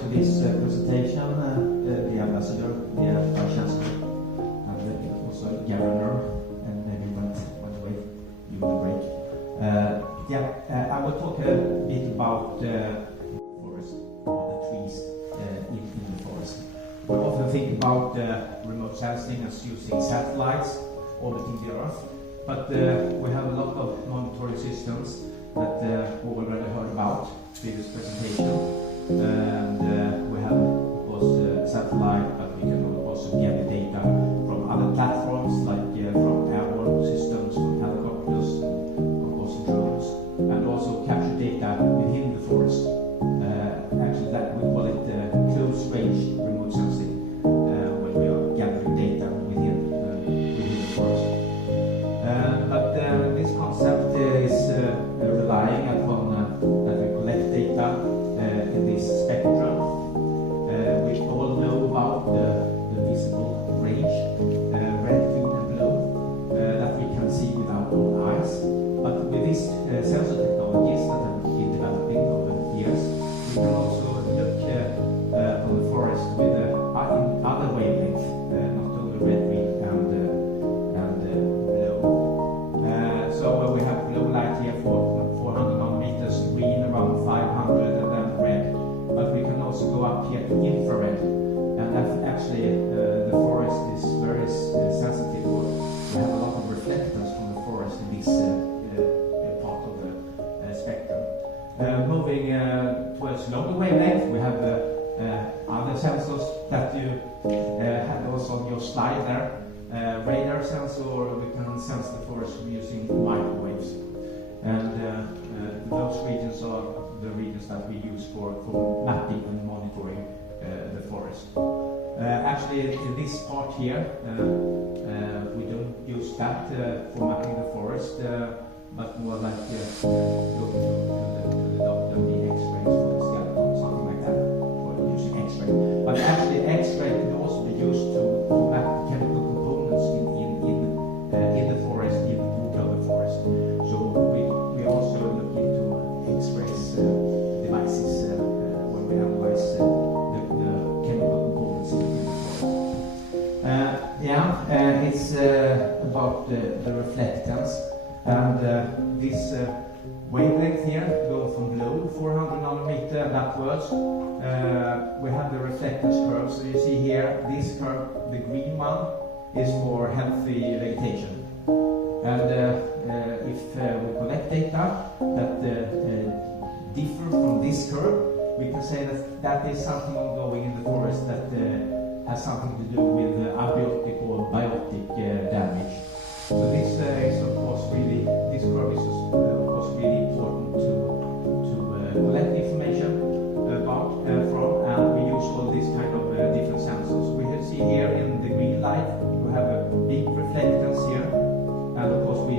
to this presentation, the ambassador, the Vice Chancellor, and also Governor, and maybe went away during the break. I will talk a bit about forest, or the trees in the forest. We often think about remote sensing as using satellites orbiting the Earth, but we have a lot of monitoring systems that we already heard about previous presentation, and we have of course satellite, but we can also gather data from other platforms like from airborne systems, from helicopters, of course drones, and also capture data within the forest. Actually, that we call it close range remote sensing, when we are gathering data within the forest. But this concept is relying upon that we collect data in this spectrum. We all know about the visible range, red, green and blue, that we can see with our own eyes. But with these sensor technologies that have been developing over the years, we can also look on the forest with other wavelengths, not only red, green and blue. So we have low light here for 400 nanometers, green around 500, and then red. But we can also go up here to infrared, and that's actually the forest is very sensitive. We have a lot of reflectors from the forest in this part of the spectrum. Moving towards longer wavelength, we have other sensors that you had also on your slide there. Radar sensor, or we can sense the forest using microwaves. And those regions are the regions that we use for mapping and monitoring the forest. Actually, in this part here, we don't use that for mapping the forest, but more like looking to the doctor, the X-rays for the skeleton, something like that, for using X-ray. But actually, X-ray can also be used to map chemical components in the forest, in the global forest. So we also look into X-rays devices when we analyze the chemical components in the forest. It's about the reflectance, and this wavelength here go from below 400 nanometer and upwards. We have the reflectance curve. So you see here, this curve, the green one, is for healthy vegetation. And if we collect data that differ from this curve, we can say that is something ongoing in the forest that has something to do with abiotic or biotic damage. So this is of course really, this curve is of course really important to collect information about from, and we use all these kind of different sensors. We can see here in the green light, we have a big reflectance here, and of course we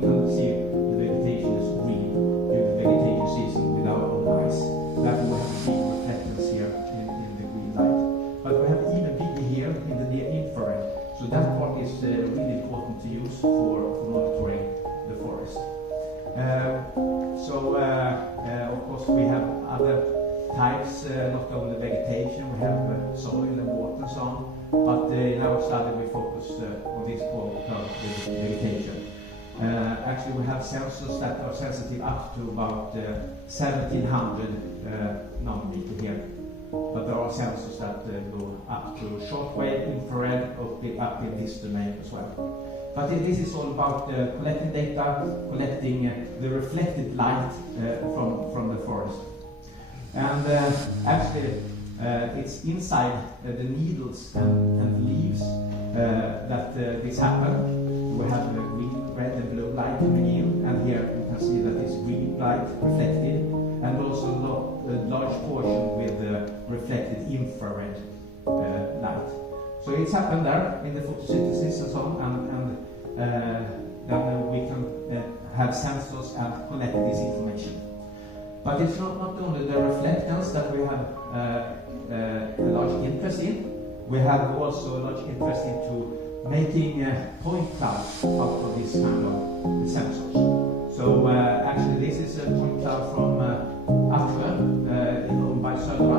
can see the vegetation is green during the vegetation season with our own eyes. That we have a big reflectance here in the green light. But we have even bigger here in the near infrared. So that part is really important to use for monitoring the forest. Of course we have other types, not only vegetation, we have soil and water and so on. But in our study we focused on this part of vegetation. Actually we have sensors that are sensitive up to about 1700 nanometer here. But there are sensors that go up to shortwave, infrared, up in this domain as well. But this is all about collecting data, collecting the reflected light from the forest. And actually, it's inside the needles and leaves that this happens. We have green, red, and blue light coming in, and here you can see that it's green light reflected, and also a large portion with reflected infrared light. So it's happened there in the photosynthesis and so on, and then we can have sensors and collect this information. But it's not only the reflectance that we have a large interest in. We have also a large interest into making point clouds out of this kind of sensors. So actually this is a point cloud from Aksjö, owned by Södra,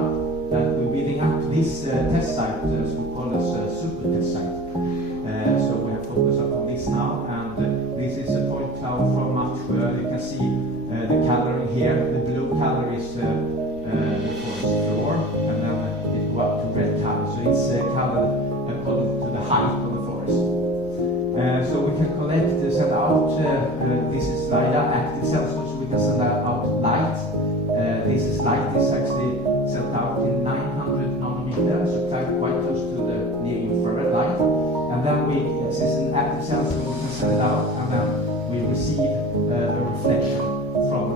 you can see the coloring here. The blue color is the forest floor, and then it go up to red color. So it's colored according to the height of the forest. So we can collect, send out, this is LiDAR, active sensors, so we can send out light. This is light, is actually sent out in 900 nanometers, so quite close to the near infrared light. And then this is an active sensor, we can send it out, and then we receive a reflection from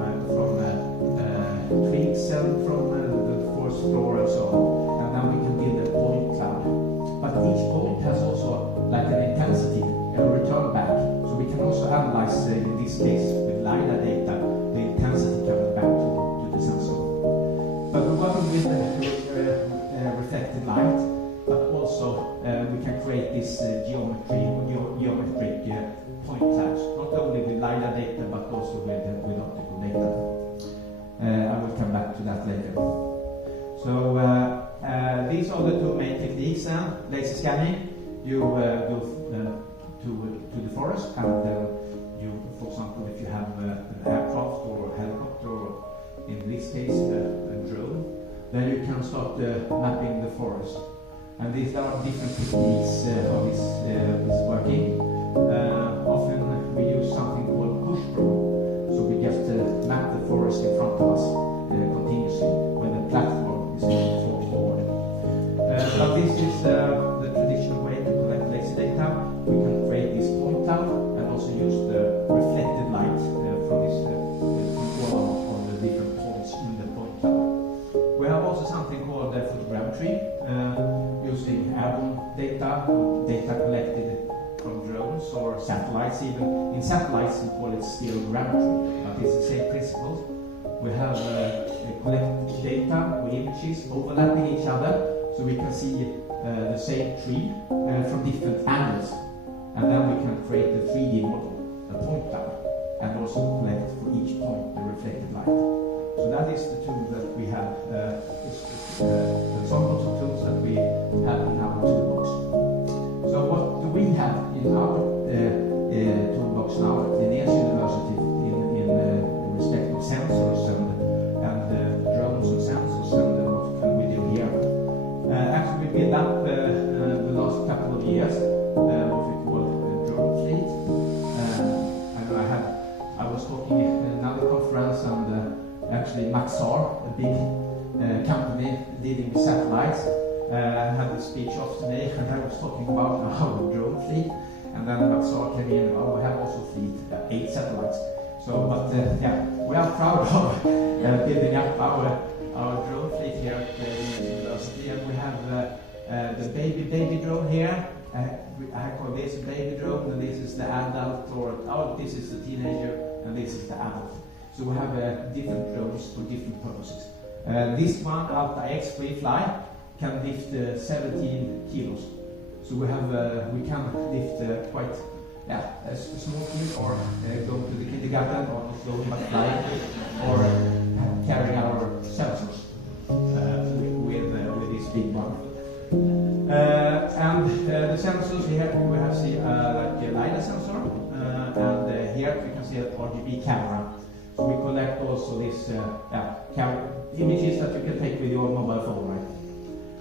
twigs and from the forest floor and so on. And then we can build a point cloud. But each point has also like an intensity, a return back. So we can also analyze, in this case with LiDAR data, the intensity coming back to the sensor. But we're working with reflected light, but also we can create this geometric point clouds, not only with LiDAR data, but also with optical data. I will come back to that later. So these are the two main techniques. Laser scanning, you go to the forest, and you, for example, if you have an aircraft or a helicopter, or in this case a drone, then you can start mapping the forest. And these are different techniques how this is working. Often we use something called push probe, so we just map the forest in front of us continuously when the platform is moving forward. But this is the traditional way to collect laser data. We can create this point cloud and also use the reflected light from this all of the different points in the point cloud. We have also something called photogrammetry, using airborne data collected from drones or satellites. Even in satellites, we call it still grammetry, but it's the same principle. We have collected data with images overlapping each other, so we can see the same tree from different angles, and then we can create a 3D model, a point cloud, and also collect for each point the reflected light. So that is the tool that we have, examples of tools that we have in our toolbox. So what do we have in our toolbox now at Linnaeus University in respect of sensors and drones and sensors, and what can we do here? Actually, we built up the last couple of years what we call a drone fleet. I was talking at another conference, and actually Maxar, a big company dealing with satellites, had a speech after me, and I was talking about our drone fleet, and then Maxar came in, we have also fleet 8 satellites. So, but yeah, we are proud of building up our drone fleet here at the university, and we have the baby drone here. I call this a baby drone, and this is the adult, or this is the teenager, and this is the adult. So we have different drones for different purposes. This one, Alta X Free Fly, can lift 17 kilos. So we can lift quite a small kid, or go to the kindergarten, or slowly but flying, or carry our sensors with this big one. And the sensors here, we have like a LiDAR sensor, and here we can see an RGB camera. So we collect also these images that you can take with your mobile phone, right?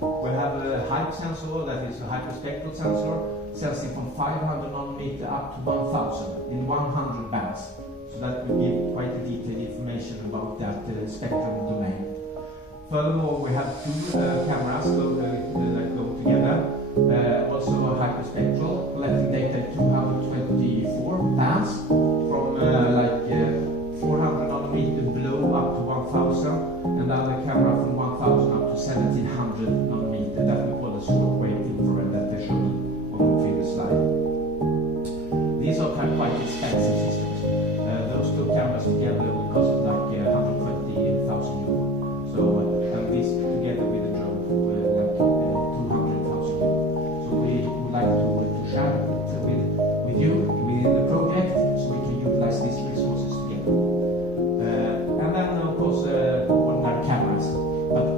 We have a hype sensor, that is a hyperspectral sensor, sensing from 500 nanometer up to 1000 in 100 bands. So that will give quite a detailed information about that spectrum domain. Furthermore, we have 2 cameras that go together. Also a hyperspectral, collecting data in 224 bands from 400 nanometer below up to 1000, and the other camera from 1000 up to 1700 nanometer, that we call the short wave infrared that I showed on the previous slide. These are quite expensive systems. Those 2 cameras together will cost like 120,000 euros. So, and this together with the drone will like 200,000 euros. So we would like to share it with you within the project, so we can utilize these resources together. And then, of course, ordinary cameras. But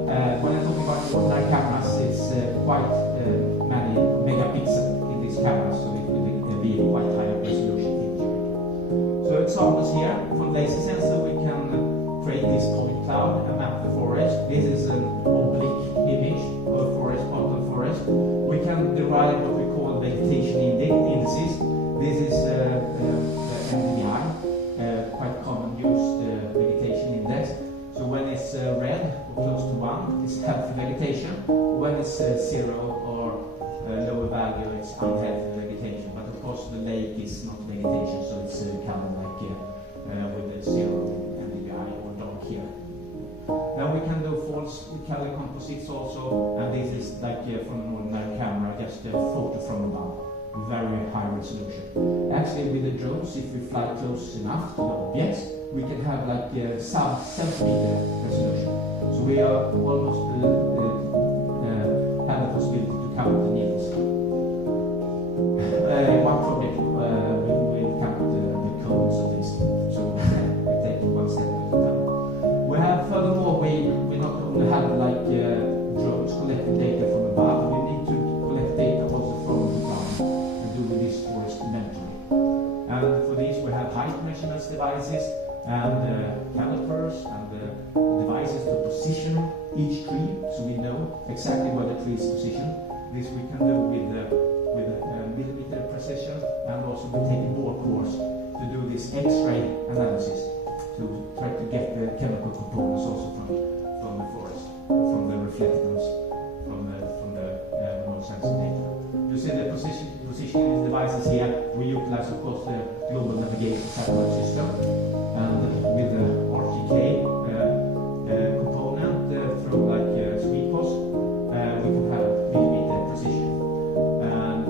when I talk about ordinary cameras, it's quite many megapixels in these cameras, so it will be quite high resolution picture. So example examples here. From laser sensor we can create this point cloud and map the forest. This is an oblique image of a forest, part of the forest. We can derive what we call vegetation indices. This is the MDI, quite common used vegetation index. So when it's red or close to 1, it's healthy vegetation. When it's 0 or lower value, it's unhealthy vegetation. But of course the lake is not vegetation, so it's kind of like with the 0 MDI or dark here. Then we can do false color composites also, and this is like from an ordinary camera, just a photo from above, very high resolution. Actually, with the drones, if we fly close enough to the objects, we can have like sub-centimeter resolution. So we are almost have the possibility to count the needles. In one project, we will count the cones of this. So we take one step at a time. We have furthermore, we not only have like drones collecting data from above, we need to collect data also from the ground and do this forest inventory. And for this we have height measurements devices and calipers and devices to position each tree, so we know exactly where the tree is positioned. This we can do with millimeter precision, and also we take a board course to do this X-ray analysis to try to get the chemical components also from the forest, from the reflectance, from the remote sensing data. You see the positioning devices here. We utilize, of course, the global navigation satellite system, and with the RTK component through like Swecos, we can have millimeter precision, and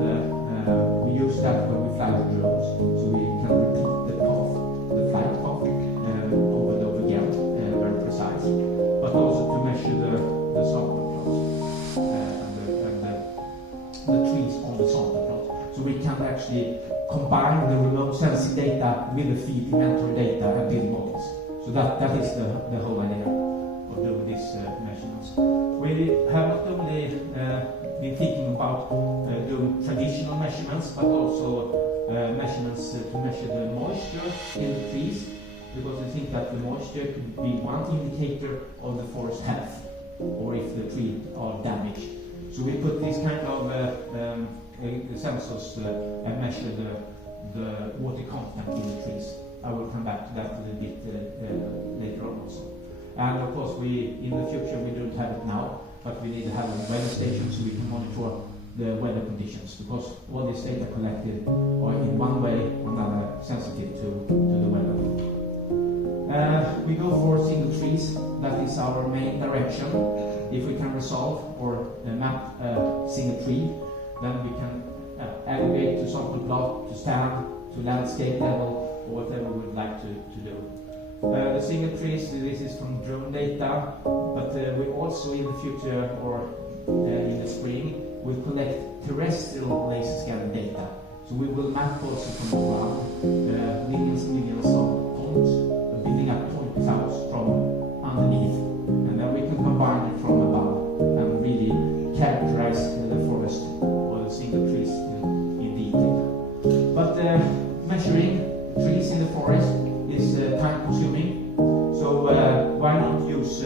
we use that when we fly the drones, so we can repeat the path, the flight path, over and over again, very precise, but also to measure the sample plots and the trees on the sample plot, so we can actually combine the remote sensing data with the field inventory data and build models. So that is the whole idea of doing these measurements. We have not only been thinking about doing traditional measurements, but also measurements to measure the moisture in the trees, because we think that the moisture could be one indicator of the forest health, or if the trees are damaged. So we put these kind of sensors and measure the water content in the trees. I will come back to that a little bit later on also. And of course, in the future we don't have it now, but we need to have a weather station so we can monitor the weather conditions, because all this data collected are in one way or another sensitive to the weather. We go for single trees. That is our main direction. If we can resolve or map a single tree, then we can aggregate to sample plot, to stand, to landscape level, or whatever we would like to do. The single trees, this is from drone data, but we also in the future, or in the spring, will collect terrestrial laser scanning data. So we will map also from the ground millions of points, building up point clouds from underneath, and then we can combine it from above and really characterize the forest or the single trees in detail. But measuring trees in the forest is time consuming, so why not use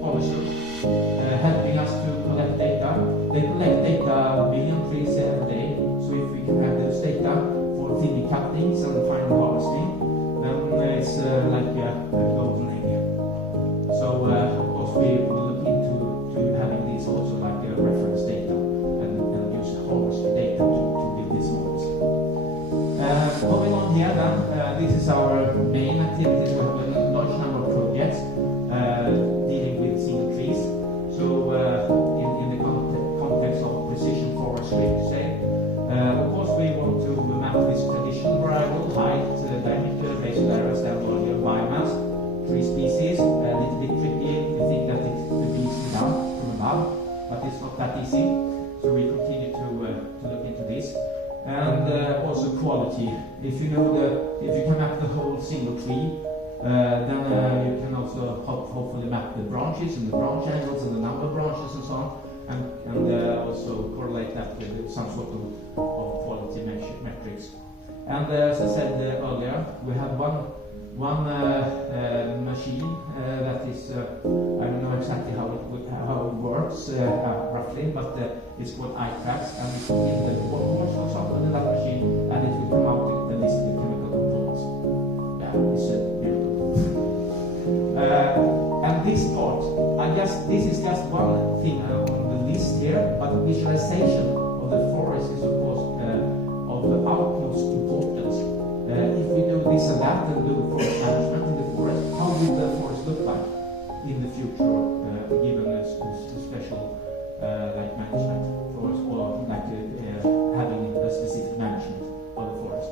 polishers helping us to collect data. They collect data, million trees every day, so if we can have those data for thinning cuttings and final harvesting, then it's like a golden egg. So of course we will look into having these also like reference data and use harvest data to build these models. Moving on here then, this is our main activities. We have a large number of projects dealing with single trees. So in the context of precision forestry, to say, of course we want to map this traditional variable, height, diameter, basal area, stand volume, biomass, tree species. A little bit tricky. We think that it could be easily done from above, but it's not that easy. So we continue to look into this. And also quality. If you can map the whole single tree, then you can also hopefully map the branches and the branch angles and the number of branches and so on, and also correlate that with some sort of quality metrics. And as I said earlier, we have one One machine that is, I don't know exactly how it works roughly, but it's called iTracks, and we put in the horse, for example, in that machine, and it will come out the list of chemical components. Yeah, it's beautiful. And this part, this is just one thing on the list here, but visualization of the forest is of course of the utmost importance. If we do this and that and do forest management in the forest, how will the forest look like in the future, given a special like management forest, or like having a specific management of the forest?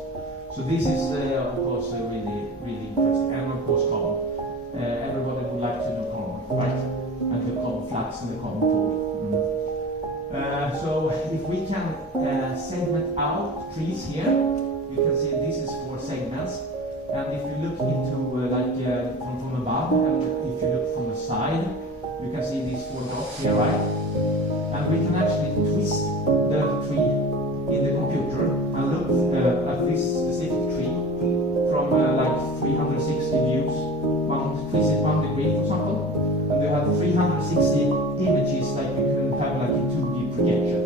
So this is of course really interesting, and of course carbon. Everybody would like to know carbon, right? And the carbon flux and the carbon pool. So if we can segment out trees here, you can see this is 4 segments, and if you look into from above, and if you look from the side, you can see these 4 dots here, right? And we can actually twist the tree in the computer and look at this specific tree from like 360 views, twist it 1 degree, for example, and we have 360 images like we can have like a 2D projection.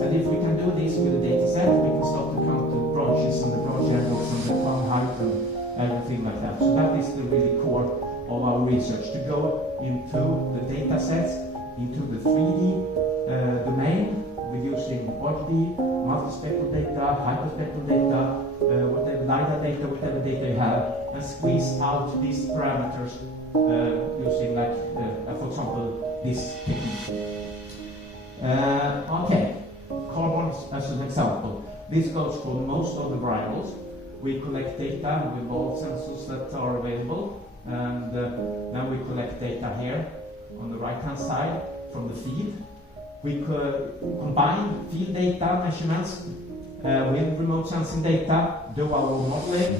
And if we can do this with a data set, we can start to count the branches and the branch angles and the crown height and everything like that. So that is the really core of our research, to go into the data sets, into the 3D domain. We're using RGB, multispectral data, hyperspectral data, whatever LiDAR data, whatever data you have, and squeeze out these parameters using like, for example, this technique. Okay. Carbon as an example. This goes for most of the variables. We collect data with all sensors that are available, and then we collect data here on the right hand side from the field. We could combine field data measurements with remote sensing data, do our own modeling,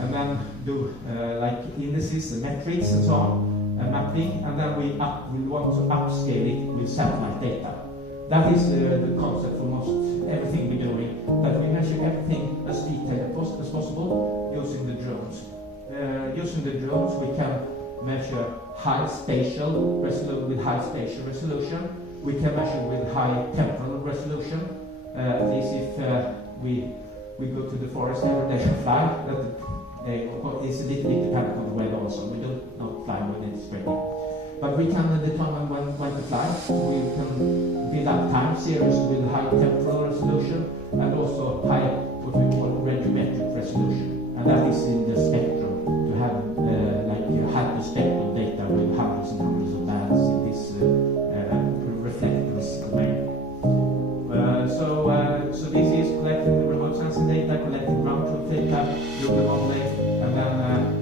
and then do like indices and metrics and so on, and mapping, and then we want to upscale it with satellite data. That is the concept for most everything we're doing, that we measure everything as detailed as possible using the drones. Using the drones, we can measure high spatial resolution with high spatial resolution. We can measure with high temporal resolution. At least if we go to the forest every day and fly, it's a little bit dependent on the weather also. We do not fly when it's raining. But we can determine when to fly. We can build up time series with high temporal resolution and also high, what we call radiometric resolution. And that is in the spectrum, to have like hyperspectral data with hundreds and hundreds of bands in this reflectance domain. So this is collecting the remote sensing data, collecting ground truth data, do the modeling, and then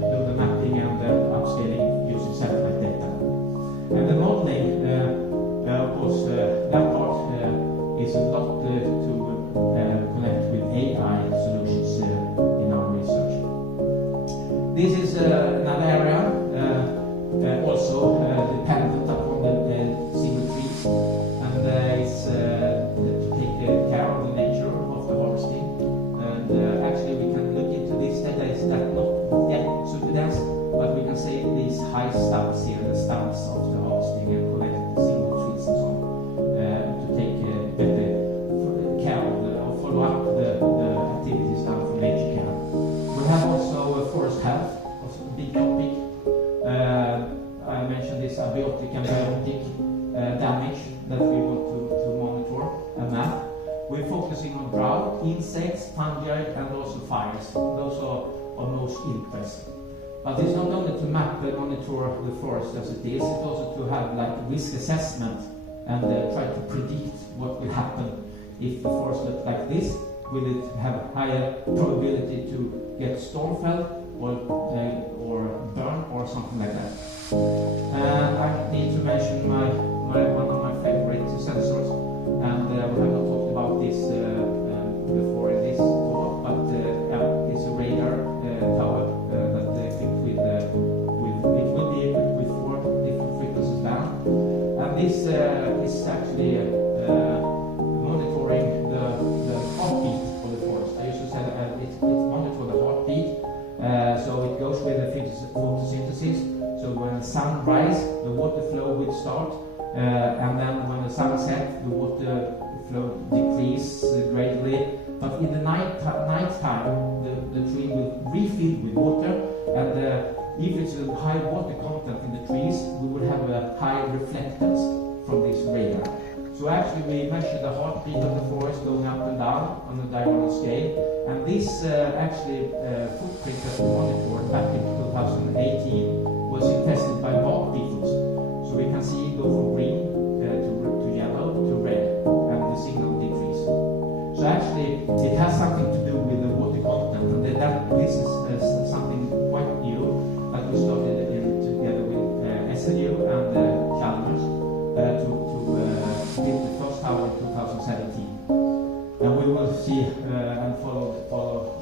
do the mapping and upscaling using satellite data. And the modeling, of course, that part is a lot to connect with AI solutions in our research. This is another area, also dependent upon the single trees, and it's to take care of the nature of the harvesting. And actually, we can look into this data. It's not yet super dense, but we can say these high stumps here, the stumps of the harvesting, and collect single trees and so on, to take better care of or follow up the activities done for nature care. We have also forest health, also a big topic. I mentioned this abiotic and biotic damage that we want to monitor and map. We're focusing on drought, insects, fungi, and also fires. Those are of most interest. But it's not only to map and monitor the forest as it is, it's also to have like risk assessment and try to predict what will happen if the forest looks like this. Will it have higher probability to get storm fell or burn or something like that? I need to mention one of my favorite sensors, and we have not talked about this before in this talk, but it's a radar tower that equipped with it will be equipped with 4 different frequencies band, and this is actually monitoring the heartbeat of the forest. I used to say that it monitors the heartbeat, so it goes with sun rise, the water flow will start, and then when the sun sets, the water flow decrease gradually. But in the night time, the tree will refill with water, and if it's a high water content in the trees, we will have a high reflectance from this radar. So actually we measure the heartbeat of the forest going up and down on a diagonal scale, and this footprint that we monitored back in 2018 was infested by bark beetles. So we can see it go from green to yellow to red, and the signal decrease. So actually it has something to do with the water content, and this is something quite new that we started together with SLU and Chalmers to build the first tower in 2017. And we will see and follow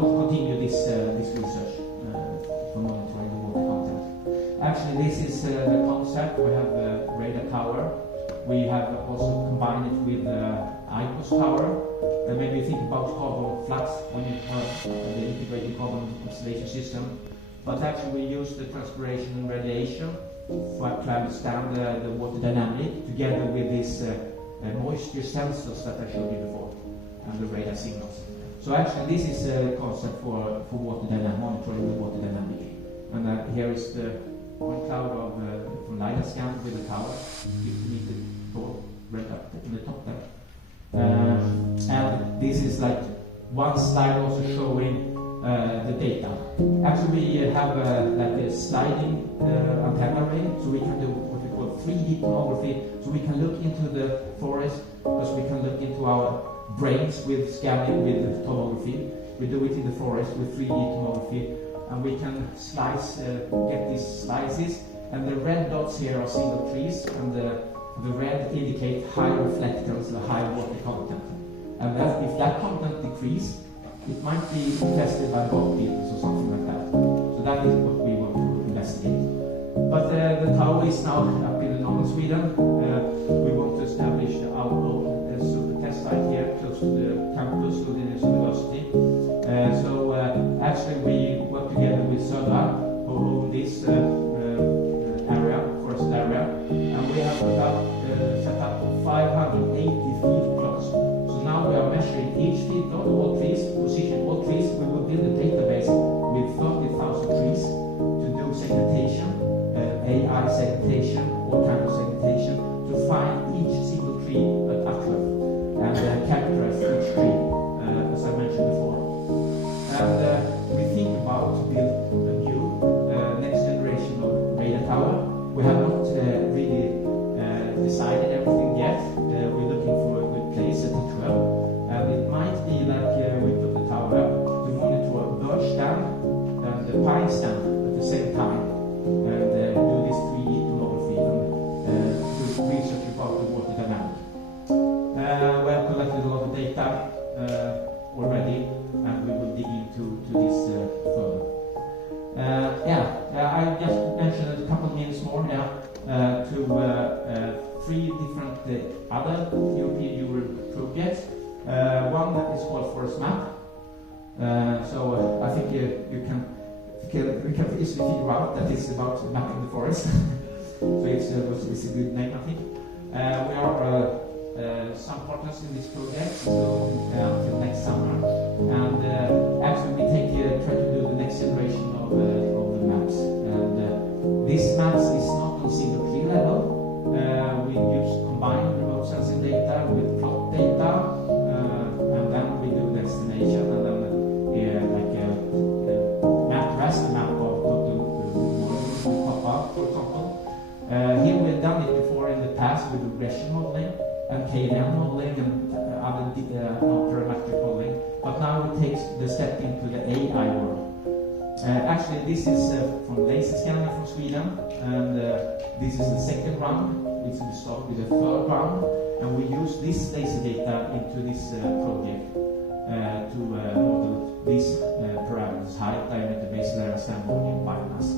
continue this research for monitoring the water content. Actually, this is the concept. We have the radar tower. We have also combined it with the ICOS tower. Maybe think about carbon flux when you have the integrated carbon observation system. But actually, we use the transpiration and radiation to understand the water dynamic together with these moisture sensors that I showed you before and the radar signals. So actually, this is a concept for water dynamic, monitoring the water dynamic. And here is the one cloud of from LiDAR scan with the tower, 50 meters tall, right up in the top there. And this is like one slide also showing the data. Actually, we have like a sliding antenna array, so we can do what we call 3D tomography. So we can look into the forest, because we can look into our brains with scanning with tomography. We do it in the forest with 3D tomography, and we can slice, get these slices. And the red dots here are single trees, and the red indicate high reflectance, the high water content. And if that content decreases, it might be infested by bark beetles or something like that. So that is what we want to investigate. But the tower is now up in the northern Sweden. We want to establish our own super test site here, close to the campus of the university. So actually we work together with Södra, who own this area, forest area, and we have set up 580 field plots. So now we are measuring each field plot, all trees, position all trees. We will build a database with 30,000 trees to do segmentation, AI segmentation, all kinds of segmentation, to find each single tree at Atlas and characterize each tree, as I mentioned before. And we think about to build a new next generation of radar tower. We have not really decided everything yet. We're looking for a good place at the 12, and it might be like we put the tower up to monitor a bird stand and the pine stand at the same time, and do this 3D tomography and do research about the water dynamic. We have collected a lot of data already, and we will dig into this further. I just mentioned a couple of minutes more to 3 different other European Euro projects. One that is called Forest Map. So I think we can easily figure out that it's about mapping the forest. So it's a good name, I think. We are some partners in this project, so until next summer. And actually we try to do the next generation of the maps. And this maps is not on single tree level. We use combined remote sensing data with plot data, and then we do the estimation, and then like a map raster map of what the volume will pop up, for example. Here we've done it before in the past with regression modeling and KNN modeling and other parametric modeling, but now we take the step into the AI world. Actually, this is from laser scanning from Sweden, and this is the second round. We start with the third round, and we use this laser data into this project to model these parameters: height, diameter, base area, stand volume, biomass.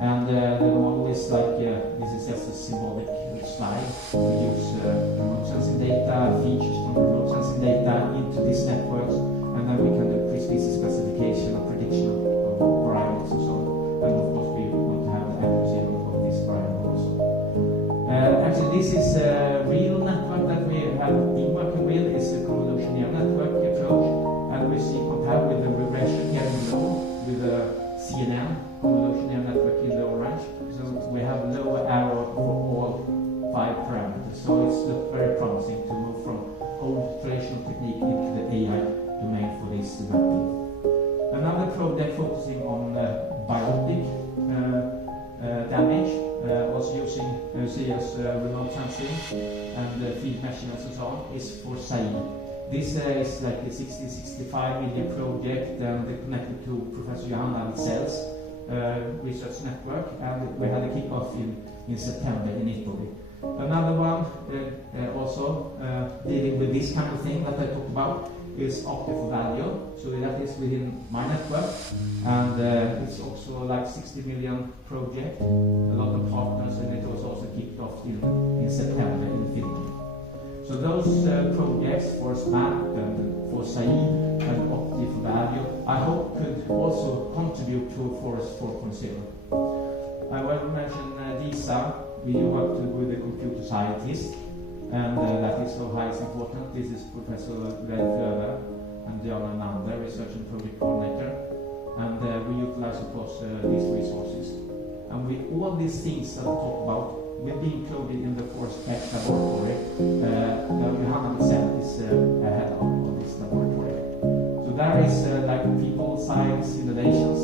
And the model is like this is just a symbolic slide. We use remote sensing data, features from remote sensing data into these networks, and then we can do pre-species classification and prediction of variables and so on. And of CNN, convolutional network in the orange. So we have lower error for all 5 parameters. So it's very promising to move from old traditional technique into the AI domain for this mapping. Another project focusing on biotic damage, also using serious remote sensing and field measurements and so on, is for SAID. This is like a 60-65 million project and connected to Professor Johan Cells research network, and we had a kick-off in September in Italy. Another one also dealing with this kind of thing that I talked about is optical value. So that is within my network, and it's also like 60 million project, a lot of partners, and it was also kicked off in September in Finland. So those projects for SMAP and for SAID and optical value, I hope could also contribute to Forest 4.0. I will mention DISA. We work with the computer scientists, and that is so highly important. This is Professor Red Flöver and Johan Nander, research and project coordinator, and we utilize, of course, these resources. And with all these things that I talk about, will be included in the Forest Tech laboratory. Johan itself is ahead of this laboratory. So there is like people, science, innovations,